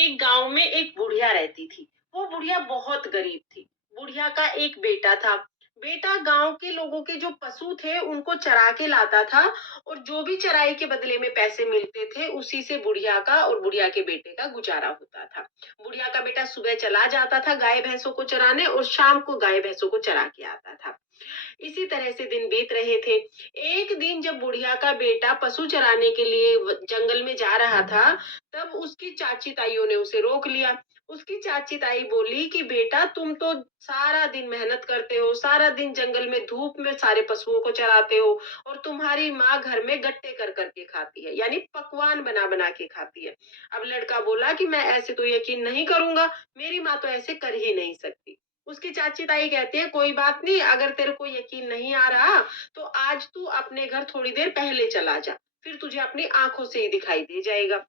एक गांव में एक बुढ़िया रहती थी। वो बुढ़िया बहुत गरीब थी। बुढ़िया का एक बेटा था। बेटा गांव के लोगों के जो पशु थे उनको चरा के लाता था, और जो भी चराई के बदले में पैसे मिलते थे उसी से बुढ़िया का और बुढ़िया के बेटे का गुजारा होता था। बुढ़िया का बेटा सुबह चला जाता था गाय भैंसों को चराने, और शाम को गाय भैंसों को चरा के आता था। इसी तरह से दिन बीत रहे थे। एक दिन जब बुढ़िया का बेटा पशु चराने के लिए जंगल में जा रहा था, तब उसकी चाची ताइयों ने उसे रोक लिया। उसकी चाची ताई बोली कि बेटा, तुम तो सारा दिन मेहनत करते हो, सारा दिन जंगल में धूप में सारे पशुओं को चराते हो, और तुम्हारी माँ घर में गट्टे कर करके खाती है, यानी पकवान बना बना के खाती है। अब लड़का बोला कि मैं ऐसे तो यकीन नहीं करूंगा, मेरी माँ तो ऐसे कर ही नहीं सकती। उसकी चाची ताई कहती है, कोई बात नहीं, अगर तेरे को यकीन नहीं आ रहा तो आज तू अपने घर थोड़ी देर पहले चला जा, फिर तुझे अपनी आंखों से ही दिखाई दे जाएगा।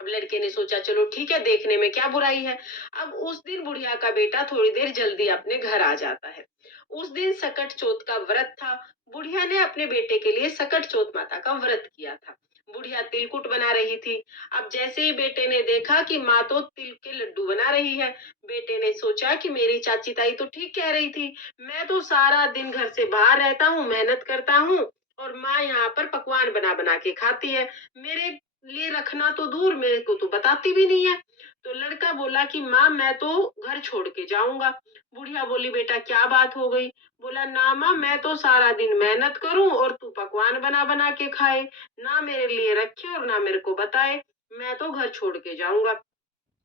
अब लड़के ने सोचा, चलो ठीक है, देखने में क्या बुराई है। अब उस दिन बुढ़िया का बेटा थोड़ी देर जल्दी अपने घर आ जाता है। उस दिन सकट चौथ का व्रत था। बुढ़िया ने अपने बेटे के लिए सकट चौथ माता का व्रत किया था। बुढ़िया तिलकुट बना रही थी। अब जैसे ही बेटे ने देखा कि माँ तो तिल के लड्डू बना रही है, बेटे ने सोचा कि मेरी चाची ताई तो ठीक कह रही थी, मैं तो सारा दिन घर से बाहर रहता हूँ, मेहनत करता हूँ, और माँ यहाँ पर पकवान बना बना के खाती है, मेरे लिए रखना तो दूर, मेरे को तो बताती भी नहीं है। तो लड़का बोला कि माँ, मैं तो घर छोड़ के जाऊंगा। बुढ़िया बोली, बेटा क्या बात हो गई? बोला, ना माँ, मैं तो सारा दिन मेहनत करूं और तू पकवान बना बना के खाए, ना मेरे लिए रखे और ना मेरे को बताए, मैं तो घर छोड़ के जाऊंगा।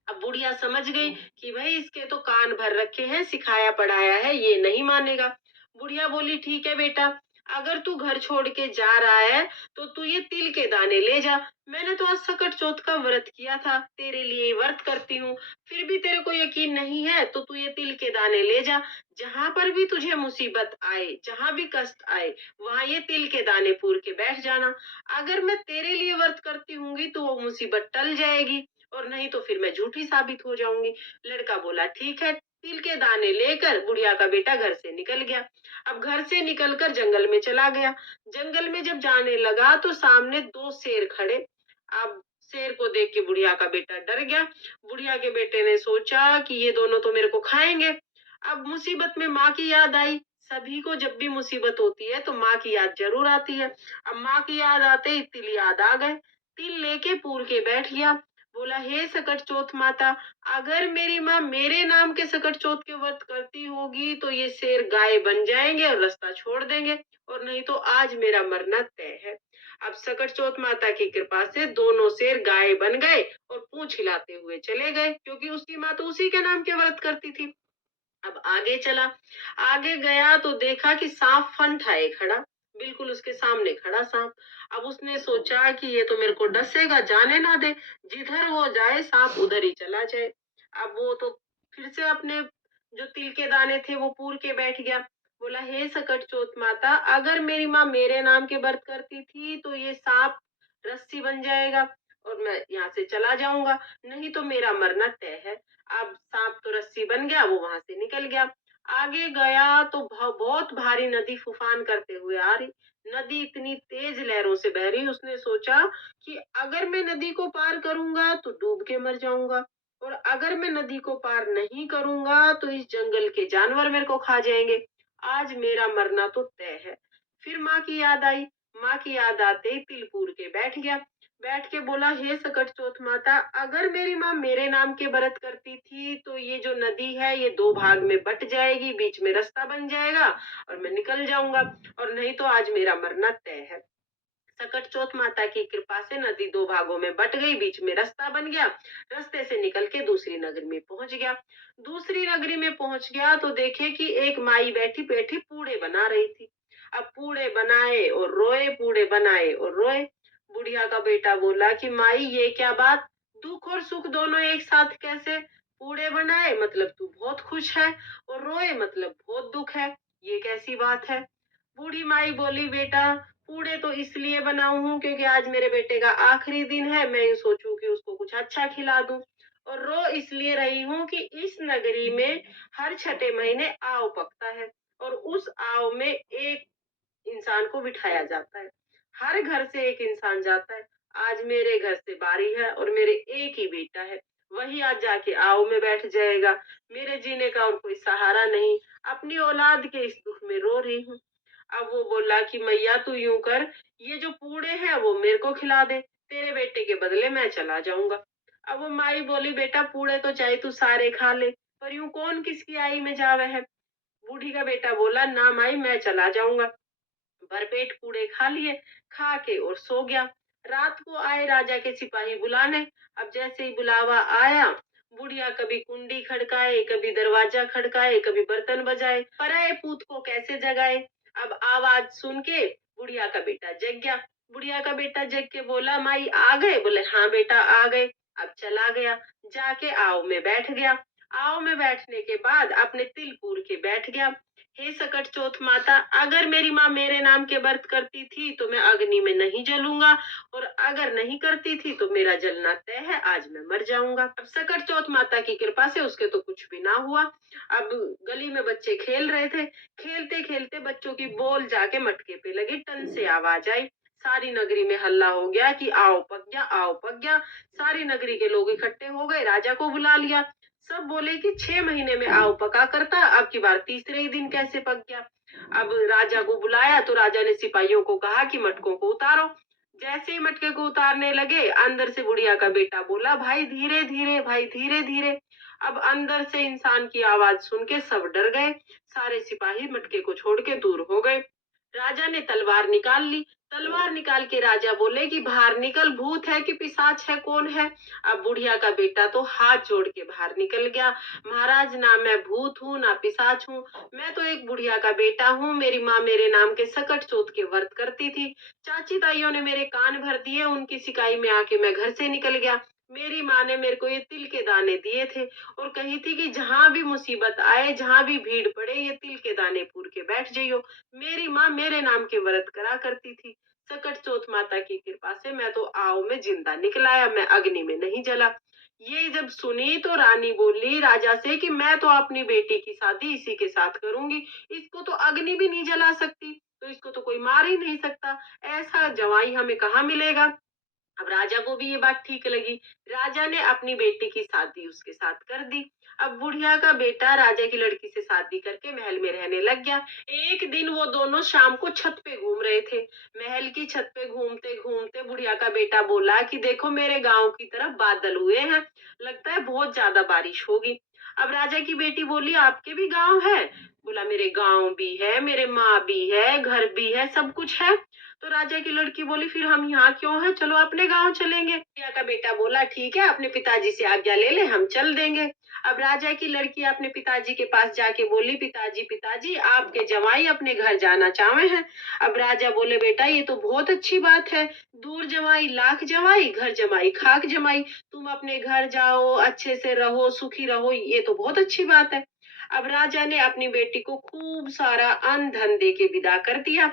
अब बुढ़िया समझ गई कि भाई इसके तो कान भर रखे हैं, सिखाया पढ़ाया है, ये नहीं मानेगा। बुढ़िया बोली, ठीक है बेटा, अगर तू घर छोड़ के जा रहा है तो तू ये तिल के दाने ले जा। मैंने तो आज सकट चौथ का व्रत किया था, तेरे लिए व्रत करती हूँ, फिर भी तेरे को यकीन नहीं है तो तू ये तिल के दाने ले जा। जहां पर भी तुझे मुसीबत आए, जहां भी कष्ट आए, वहां ये तिल के दाने पूर के बैठ जाना। अगर मैं तेरे लिए व्रत करती हूँगी तो वो मुसीबत टल जाएगी, और नहीं तो फिर मैं झूठी साबित हो जाऊंगी। लड़का बोला, ठीक है। तिल के दाने लेकर बुढ़िया का बेटा घर से निकल गया। अब घर से निकलकर जंगल में चला गया। जंगल में जब जाने लगा तो सामने दो शेर खड़े। अब शेर को देख के बुढ़िया का बेटा डर गया। बुढ़िया के बेटे ने सोचा कि ये दोनों तो मेरे को खाएंगे। अब मुसीबत में माँ की याद आई। सभी को जब भी मुसीबत होती है तो माँ की याद जरूर आती है। अब माँ की याद आते ही तिल याद आ गए। तिल लेके पूर के बैठ गया। बोला, हे सकट चौथ माता, अगर मेरी माँ मेरे नाम के सकट चौथ के व्रत करती होगी तो ये शेर गाय बन जाएंगे और रास्ता छोड़ देंगे, और नहीं तो आज मेरा मरना तय है। अब सकट चौथ माता की कृपा से दोनों शेर गाय बन गए और पूंछ हिलाते हुए चले गए, क्योंकि उसकी माँ तो उसी के नाम के व्रत करती थी। अब आगे चला। आगे गया तो देखा कि सांप फन ठाए खड़ा, बिल्कुल उसके सामने खड़ा सांप। अब उसने सोचा कि ये तो मेरे को डसेगा, जाने ना दे, जिधर वो जाए सांप उधर ही चला जाए। अब वो तो फिर से अपने जो तिल के दाने थे वो पूर के बैठ गया। बोला, हे सकट चौथ माता, अगर मेरी माँ मेरे नाम के व्रत करती थी तो ये सांप रस्सी बन जाएगा और मैं यहाँ से चला जाऊंगा, नहीं तो मेरा मरना तय है। अब सांप तो रस्सी बन गया, वो वहां से निकल गया। आगे गया तो बहुत भारी नदी फूफान करते हुए आ रही। नदी इतनी तेज लहरों से बह रही, उसने सोचा कि अगर मैं नदी को पार करूंगा तो डूब के मर जाऊंगा, और अगर मैं नदी को पार नहीं करूंगा तो इस जंगल के जानवर मेरे को खा जाएंगे। आज मेरा मरना तो तय है। फिर माँ की याद आई। माँ की याद आते ही तिलपुर के बैठ गया। बैठ के बोला, हे सकट चौथ माता, अगर मेरी माँ मेरे नाम के व्रत करती थी तो ये जो नदी है ये दो भाग में बट जाएगी, बीच में रास्ता बन जाएगा और मैं निकल जाऊंगा, और नहीं तो आज मेरा मरना तय है। सकट चौथ माता की कृपा से नदी दो भागों में बट गई, बीच में रास्ता बन गया। रास्ते से निकल के दूसरी नगरी में पहुंच गया। दूसरी नगरी में पहुंच गया तो देखे कि एक माई बैठी बैठी पूड़े बना रही थी। अब पूड़े बनाए और रोए, पूड़े बनाए और रोए। बुढ़िया का बेटा बोला कि माई, ये क्या बात, दुख और सुख दोनों एक साथ कैसे? पूड़े बनाए मतलब तू बहुत खुश है, और रोए मतलब बहुत दुख है, ये कैसी बात है? बूढ़ी माई बोली, बेटा, पूड़े तो इसलिए बनाऊ हूँ क्योंकि आज मेरे बेटे का आखिरी दिन है, मैं यूं सोचूं कि उसको कुछ अच्छा खिला दूं। और रो इसलिए रही हूँ कि इस नगरी में हर छठे महीने आव पकता है, और उस आव में एक इंसान को बिठाया जाता है। हर घर से एक इंसान जाता है। आज मेरे घर से बारी है और मेरे एक ही बेटा है। वही आज जाके आओ में बैठ जाएगा। मेरे जीने का और कोई सहारा नहीं, अपनी औलाद के इस दुख में रो रही हूँ। अब वो बोला कि मैया तू यूं कर, ये जो पूड़े हैं वो मेरे को खिला दे, तेरे बेटे के बदले मैं चला जाऊंगा। अब वो माई बोली बेटा पूड़े तो चाहे तू सारे खा ले, पर यूं कौन किसकी आई में जावे है। बूढ़ी का बेटा बोला ना माई मैं चला जाऊंगा। भरपेट पूड़े खा लिए, खा के और सो गया। रात को आए राजा के सिपाही बुलाने। अब जैसे ही बुलावा आया, बुढ़िया कभी कुंडी खड़काए, कभी दरवाजा खड़काए, कभी बर्तन बजाए, पराए पूत को कैसे जगाए। अब आवाज सुन के बुढ़िया का बेटा जग गया। बुढ़िया का बेटा जग के बोला माई आ गए? बोले हाँ बेटा आ गए। अब चला गया, जाके आओ में बैठ गया। आओ में बैठने के बाद अपने तिल पूर के बैठ गया। हे सकट चौथ माता, अगर मेरी माँ मेरे नाम के व्रत करती थी तो मैं अग्नि में नहीं जलूंगा, और अगर नहीं करती थी तो मेरा जलना तय है, आज मैं मर जाऊंगा। अब सकट चौथ माता की कृपा से उसके तो कुछ भी ना हुआ। अब गली में बच्चे खेल रहे थे, खेलते खेलते बच्चों की बोल जाके मटके पे लगी, टन से आवाज आई। सारी नगरी में हल्ला हो गया कि आओ पक गया, आओ पक गया। सारी नगरी के लोग इकट्ठे हो गए, राजा को बुला लिया। सब बोले कि 6 महीने में आव पका करता, अब की बार तीसरे ही दिन कैसे पक गया। अब राजा को बुलाया तो राजा ने सिपाहियों को कहा कि मटकों को उतारो। जैसे ही मटके को उतारने लगे, अंदर से बुढ़िया का बेटा बोला भाई धीरे धीरे, भाई धीरे धीरे। अब अंदर से इंसान की आवाज सुन के सब डर गए। सारे सिपाही मटके को छोड़ के दूर हो गए। राजा ने तलवार निकाल ली। तलवार निकाल के राजा बोले कि बाहर निकल, भूत है कि पिशाच है, कौन है। अब बुढ़िया का बेटा तो हाथ जोड़ के बाहर निकल गया। महाराज ना मैं भूत हूँ ना पिशाच हूँ, मैं तो एक बुढ़िया का बेटा हूँ। मेरी माँ मेरे नाम के सकट चौथ के व्रत करती थी। चाची ताइयों ने मेरे कान भर दिए, उनकी सिकाई में आके मैं घर से निकल गया। मेरी माँ ने मेरे को ये तिल के दाने दिए थे और कही थी कि जहां भी मुसीबत आए, जहां भी भीड़ पड़े, ये तिल के दाने पूर के बैठ जाइयो। मेरी माँ मेरे नाम के व्रत करा करती थी। सकट चौथ माता की कृपा से मैं तो आव में जिंदा निकल आया, मैं अग्नि में नहीं जला। ये जब सुनी तो रानी बोली राजा से कि मैं तो अपनी बेटी की शादी इसी के साथ करूंगी, इसको तो अग्नि भी नहीं जला सकती, तो इसको तो कोई मार ही नहीं सकता, ऐसा जवाई हमें कहाँ मिलेगा। अब राजा को भी ये बात ठीक लगी। राजा ने अपनी बेटी की शादी उसके साथ कर दी। अब बुढ़िया का बेटा राजा की लड़की से शादी करके महल में रहने लग गया। एक दिन वो दोनों शाम को छत पे घूम रहे थे। महल की छत पे घूमते घूमते बुढ़िया का बेटा बोला कि देखो मेरे गांव की तरफ बादल हुए हैं, लगता है बहुत ज्यादा बारिश होगी। अब राजा की बेटी बोली आपके भी गांव है? बोला मेरे गांव भी है, मेरे माँ भी है, घर भी है, सब कुछ है। तो राजा की लड़की बोली फिर हम यहाँ क्यों हैं, चलो अपने गांव चलेंगे। राजा का बेटा बोला ठीक है, अपने पिताजी से आज्ञा ले ले, हम चल देंगे। अब राजा की लड़की अपने पिताजी के पास जाके बोली पिताजी पिताजी आपके जमाई अपने घर जाना चाहे हैं। अब राजा बोले बेटा ये तो बहुत अच्छी बात है, दूर जमाई लाख जमाई, घर जमाई खाक जमाई, तुम अपने घर जाओ, अच्छे से रहो, सुखी रहो, ये तो बहुत अच्छी बात है। अब राजा ने अपनी बेटी को खूब सारा अन्न धन दे के विदा कर दिया।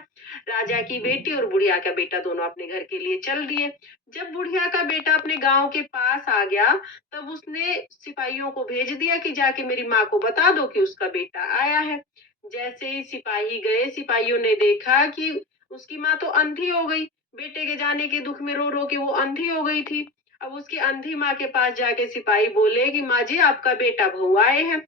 राजा की बेटी और बुढ़िया का बेटा दोनों अपने घर के लिए चल दिए। जब बुढ़िया का बेटा अपने गांव के पास आ गया, तब उसने सिपाहियों को भेज दिया कि जाके मेरी माँ को बता दो कि उसका बेटा आया है। जैसे ही सिपाही गए, सिपाहियों ने देखा कि उसकी माँ तो अंधी हो गई, बेटे के जाने के दुख में रो रो के वो अंधी हो गई थी। अब उसकी अंधी माँ के पास जाके सिपाही बोले कि माँ जी आपका बेटा बहू आए हैं।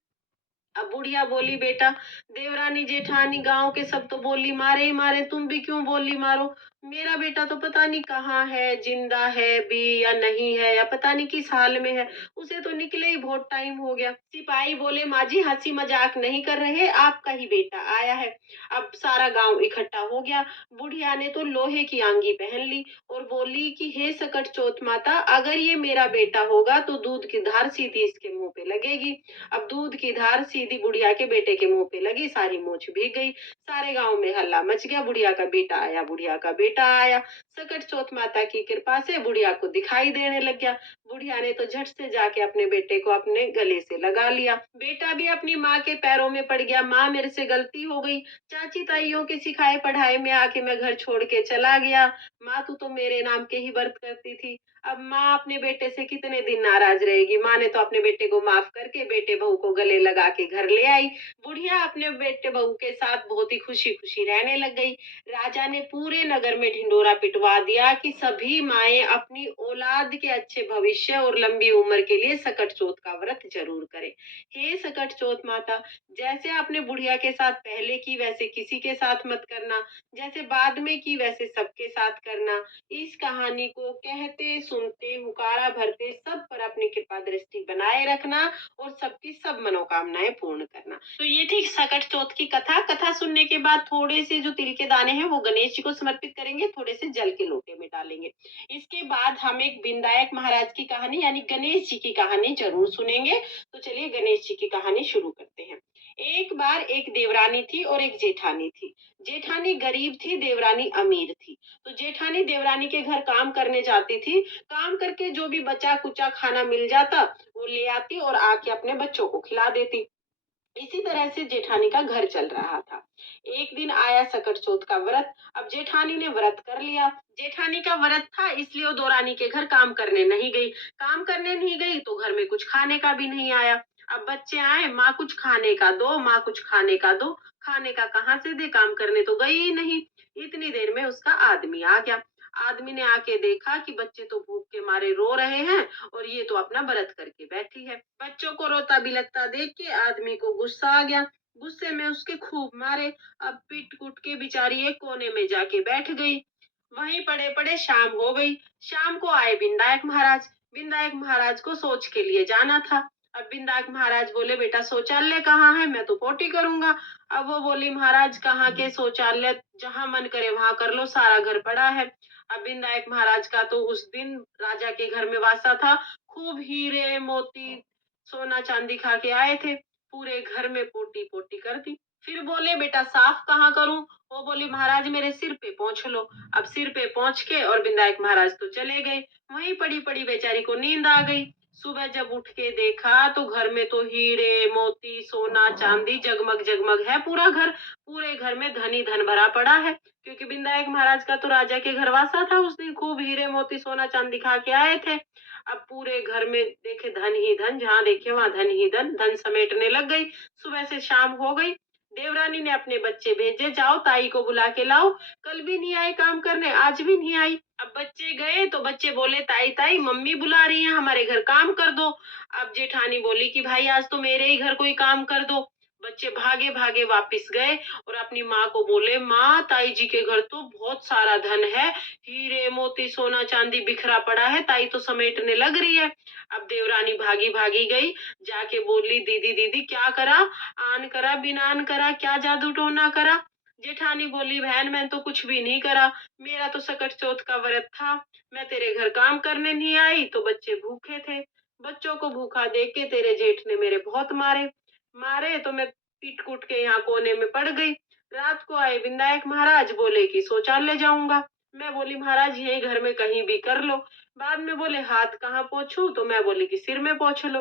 अब बुढ़िया बोली बेटा देवरानी जेठानी गांव के सब तो बोली मारे ही मारे, तुम भी क्यों बोली मारो। मेरा बेटा तो पता नहीं कहाँ है, जिंदा है भी या नहीं है, या पता नहीं किस हाल में है, उसे तो निकले ही बहुत टाइम हो गया। सिपाही बोले माँ जी हंसी मजाक नहीं कर रहे, आपका ही बेटा आया है। अब सारा गांव इकट्ठा हो गया। बुढ़िया ने तो लोहे की आंगी पहन ली और बोली कि हे सकट चौथ माता, अगर ये मेरा बेटा होगा तो दूध की धार सीधी इसके मुंह पे लगेगी। अब दूध की धार सीधी बुढ़िया के बेटे के मुंह पे लगी, सारी मूछ भीग गई। सारे गांव में हल्ला मच गया, बुढ़िया का बेटा आया, बुढ़िया का बेटा आया। सकट चौथ माता की कृपा से बुढ़िया को दिखाई देने लग गया। बुढ़िया ने तो झट से जाके अपने बेटे को अपने गले से लगा लिया। बेटा भी अपनी माँ के पैरों में पड़ गया, माँ मेरे से गलती हो गई, चाची ताइयों के सिखाए पढ़ाई में आके मैं घर छोड़ के चला गया। माँ तू तो मेरे नाम के ही व्रत करती थी। अब माँ अपने बेटे से कितने दिन नाराज रहेगी। माँ ने तो अपने बेटे को माफ करके बेटे बहू को गले लगा के घर ले आई। बुढ़िया अपने बेटे बहू के साथ बहुत ही खुशी खुशी रहने लग गई। राजा ने पूरे नगर में ढिंडोरा पिटवा करवा दिया कि सभी माएँ अपनी औलाद के अच्छे भविष्य और लंबी उम्र के लिए सकट चौथ का व्रत ज़रूर करें। हे सकट चौथ माता, जैसे आपने बुढ़िया के साथ पहले की वैसे किसी के साथ मत करना, जैसे बाद में की वैसे सबके साथ करना। इस कहानी को कहते, सुनते, हुकारा भरते सब पर अपनी कृपा दृष्टि बनाए रखना और सबकी सब मनोकामनाएं पूर्ण करना। तो ये थी सकट चौथ की कथा। कथा सुनने के बाद थोड़े से जो तिल के दाने हैं वो गणेश जी को समर्पित करेंगे, थोड़े से जल के लोटे में डालेंगे। इसके बाद हम एक विनायक महाराज की कहानी यानी गणेश जी की कहानी जरूर सुनेंगे। तो चलिए गणेश जी की कहानी शुरू करते हैं। एक बार एक देवरानी थी और एक जेठानी थी। जेठानी गरीब थी, देवरानी अमीर थी। तो जेठानी देवरानी के घर काम करने जाती थी। काम करके जो भी बचा कुचा खाना मिल जाता वो ले आती और आके अपने बच्चों को खिला देती। इसी तरह से जेठानी का घर चल रहा था। एक दिन आया सकट चौथ का व्रत। अब जेठानी ने व्रत कर लिया। जेठानी का व्रत था इसलिए वो दौरानी के घर काम करने नहीं गई। काम करने नहीं गई तो घर में कुछ खाने का भी नहीं आया। अब बच्चे आए, माँ कुछ खाने का दो, माँ कुछ खाने का दो। खाने का कहाँ से दे, काम करने तो गई ही नहीं। इतनी देर में उसका आदमी आ गया। आदमी ने आके देखा कि बच्चे तो भूख के मारे रो रहे हैं और ये तो अपना व्रत करके बैठी है। बच्चों को रोता बिलखता देख के आदमी को गुस्सा आ गया। गुस्से में उसके खूब मारे। अब पीट कूट के बेचारी एक कोने में जाके बैठ गई। वहीं पड़े पड़े शाम हो गई। शाम को आए विनायक महाराज। विनायक महाराज को सोच के लिए जाना था। अब विनायक महाराज बोले, बेटा शौचालय कहाँ है, मैं तो पोटी करूंगा। अब वो बोली, महाराज कहाँ के शौचालय, जहां मन करे वहां कर लो, सारा घर पड़ा है। अब विनायक महाराज का तो उस दिन राजा के घर में वासा था। खूब हीरे मोती सोना चांदी खा के आए थे। पूरे घर में पोटी पोटी कर दी। फिर बोले, बेटा साफ कहाँ करूं। वो बोली, महाराज मेरे सिर पे पोंछ लो। अब सिर पे पोंछ के और विनायक महाराज तो चले गए। वहीं पड़ी पड़ी बेचारी को नींद आ गई। सुबह जब उठ के देखा तो घर में तो हीरे मोती सोना चांदी जगमग जगमग है पूरा घर। पूरे घर में धन ही धन भरा पड़ा है, क्योंकि विनायक महाराज का तो राजा के घर वासा था। उस दिन खूब हीरे मोती सोना चांदी खा के आए थे। अब पूरे घर में देखे धन ही धन, जहां देखे वहां धन ही धन। धन समेटने लग गई। सुबह से शाम हो गई। देवरानी ने अपने बच्चे भेजे, जाओ ताई को बुला के लाओ। कल भी नहीं आई काम करने, आज भी नहीं आई। अब बच्चे गए तो बच्चे बोले, ताई ताई मम्मी बुला रही हैं, हमारे घर काम कर दो। अब जेठानी बोली कि भाई आज तो मेरे ही घर कोई काम कर दो। बच्चे भागे भागे वापिस गए और अपनी माँ को बोले, माँ ताई जी के घर तो बहुत सारा धन है, हीरे मोती सोना चांदी बिखरा पड़ा है, ताई तो समेटने लग रही है। अब देवरानी भागी भागी गई, जाके बोली, दीदी दीदी क्या करा, आन करा बिनान करा, क्या जादू टोना करा। जेठानी बोली, बहन मैंने तो कुछ भी नहीं करा, मेरा तो सकट चौथ का व्रत था। मैं तेरे घर काम करने नहीं आई तो बच्चे भूखे थे। बच्चों को भूखा देख के तेरे जेठ ने मेरे बहुत मारे। मारे तो मैं पीट कूट के यहाँ कोने में पड़ गई। रात को आए विनायक महाराज, बोले कि शौचालय जाऊंगा। मैं बोली, महाराज यही घर में कहीं भी कर लो। बाद में बोले, हाथ कहाँ पोंछूं, तो मैं बोली कि सिर में पोंछ लो।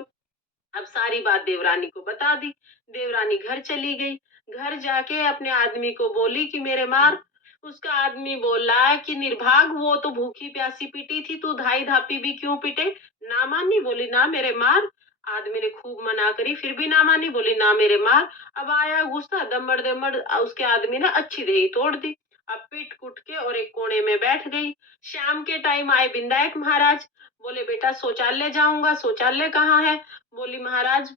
अब सारी बात देवरानी को बता दी। देवरानी घर चली गई। घर जाके अपने आदमी को बोली कि मेरे मार। उसका आदमी बोला कि निर्भाग, वो तो भूखी प्यासी पिटी थी, तू धाई धापी भी क्यों पिटे। ना मानी, बोली ना मेरे मार। आदमी ने खूब मना करी, फिर भी ना मानी, बोली ना मेरे मार। अब आया गुस्सा, दमड़ दमड़ उसके आदमी ने अच्छी देही तोड़ दी। अब पीट कुट के और एक कोने में बैठ गई। शाम के टाइम आए विनायक महाराज। बोले, बेटा शौचालय जाऊंगा, शौचालय कहाँ है। बोली, महाराज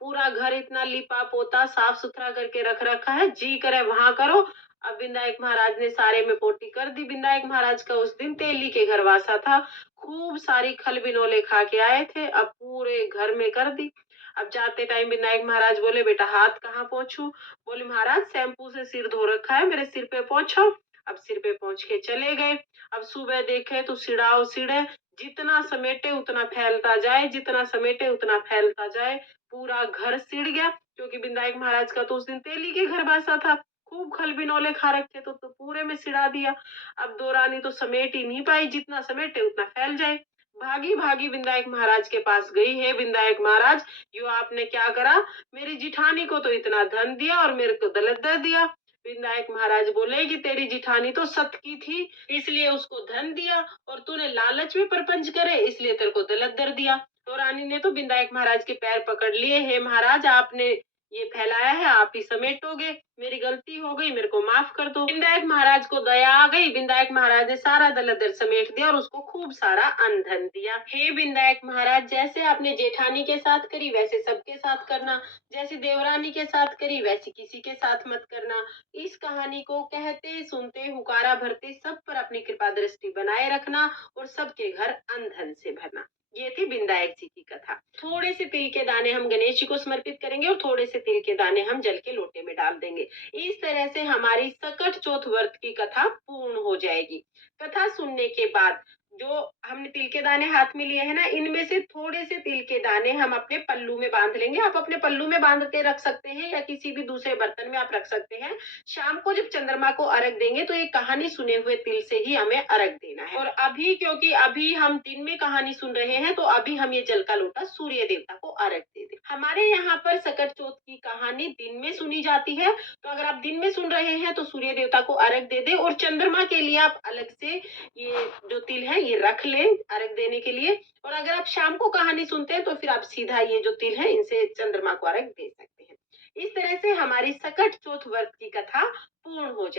पूरा घर इतना लिपा पोता साफ सुथरा करके रख रखा है, जी करे वहां करो। अब विनायक महाराज ने सारे में पोटी कर दी। विनायक महाराज का उस दिन तेली के घर वासा था। खूब सारी खल बिनोले खा के आए थे। अब पूरे घर में कर दी। अब जाते टाइम विनायक महाराज बोले, बेटा हाथ कहाँ पोंछू। बोले, महाराज शैम्पू से सिर धो रखा है, मेरे सिर पे पोंछो। अब सिर पे पोंछ के चले गए। अब सुबह देखे तो सिड़ाओ सिड़े, जितना समेटे उतना फैलता जाए, जितना समेटे उतना फैलता जाए। पूरा घर सिड़ गया, क्योंकि विनायक महाराज का तो उस दिन तेली के घर बासा था। खूब खल बिनौले खा रखे तो पूरे में सिड़ा दिया। अब दो रानी तो समेट ही नहीं पाई, जितना समेटे उतना फैल जाए। भागी भागी विनायक महाराज के पास गई, हे विनायक महाराज, यो आपने क्या करा। मेरी जिठानी को तो इतना धन दिया और मेरे को दलत दे दिया। विनायक महाराज बोले कि तेरी जिठानी तो सत की थी, इसलिए उसको धन दिया, और तूने लालच में परपंच करे इसलिए तेरे को दलत दर दिया। तो रानी ने तो विनायक महाराज के पैर पकड़ लिए, हे महाराज आपने ये फैलाया है आप ही समेटोगे, मेरी गलती हो गई, मेरे को माफ कर दो। विनायक महाराज को दया आ गई, विनायक महाराज ने सारा दलदल समेट दिया और उसको खूब सारा अन्न धन दिया। हे विनायक महाराज, जैसे आपने जेठानी के साथ करी वैसे सबके साथ करना, जैसे देवरानी के साथ करी वैसे किसी के साथ मत करना। इस कहानी को कहते सुनते हुकारा भरते सब पर अपनी कृपा दृष्टि बनाए रखना और सबके घर अन्न धन से भरना। ये थी विनायक जी की कथा। थोड़े से तिल के दाने हम गणेश जी को समर्पित करेंगे और थोड़े से तिल के दाने हम जल के लोटे में डाल देंगे। इस तरह से हमारी सकट चौथ व्रत की कथा पूर्ण हो जाएगी। कथा सुनने के बाद जो हमने तिल के दाने हाथ में लिए हैं ना, इनमें से थोड़े से तिल के दाने हम अपने पल्लू में बांध लेंगे। आप अपने पल्लू में बांध के रख सकते हैं या किसी भी दूसरे बर्तन में आप रख सकते हैं। शाम को जब चंद्रमा को अर्घ देंगे तो ये कहानी सुने हुए तिल से ही हमें अर्घ देना है। और अभी क्योंकि अभी हम दिन में कहानी सुन रहे हैं तो अभी हम ये जल का लोटा सूर्य देवता को अर्घ दे दें। हमारे यहाँ पर सकट चौथ की कहानी दिन में सुनी जाती है, तो अगर आप दिन में सुन रहे हैं तो सूर्य देवता को अर्घ दे दें और चंद्रमा के लिए आप अलग से ये जो तिल है ये रख लें अर्घ देने के लिए। और अगर आप शाम को कहानी सुनते हैं तो फिर आप सीधा ये जो तिल है इनसे चंद्रमा को अर्घ दे सकते हैं। इस तरह से हमारी सकट चौथ व्रत की कथा पूर्ण हो जाए।